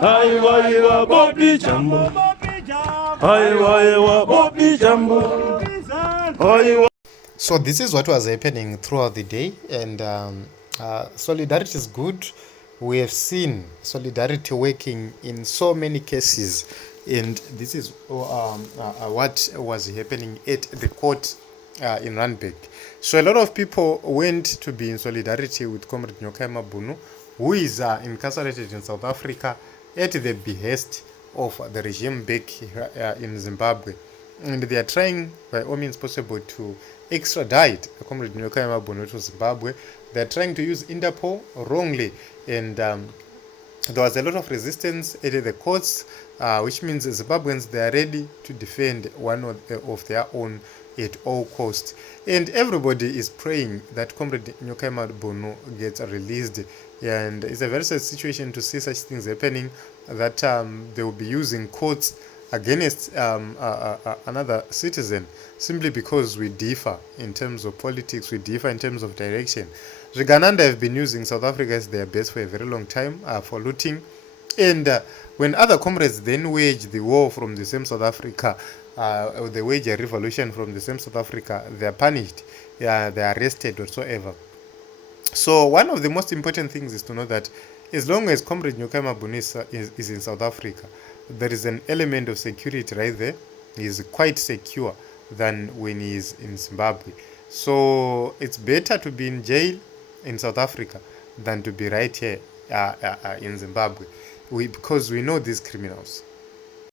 Haiwa Bobby Jambo. Haiwa Bobby Jambo. Haiwa. So this is what was happening throughout the day, and solidarity is good. We have seen solidarity working in so many cases, and this is what was happening at the court in Randburg. So a lot of people went to be in solidarity with Comrade Nyokayemabhunu, who is incarcerated in South Africa at the behest of the regime back in Zimbabwe. And they are trying by all means possible to extradite Comrade Nyokayemabhunu to Zimbabwe. They are trying to use Interpol wrongly, and there was a lot of resistance at the courts, which means the Zimbabweans, they are ready to defend one of their own at all costs. And everybody is praying that Comrade Nyokayemabhunu gets released. And it's a very sad situation to see such things happening, that they will be using courts against another citizen simply because we differ in terms of politics, we differ in terms of direction. Zvigananda have been using South Africa as their base for a very long time for looting, and when other comrades then wage the war from the same South Africa, they wage a revolution from the same South Africa, they are punished, they are arrested whatsoever. So one of the most important things is to know that as long as Comrade Nyokayemabhunu is in South Africa, there is an element of security right there. He is quite secure than when he is in Zimbabwe. So it's better to be in jail in South Africa than to be right here in Zimbabwe, because we know these criminals.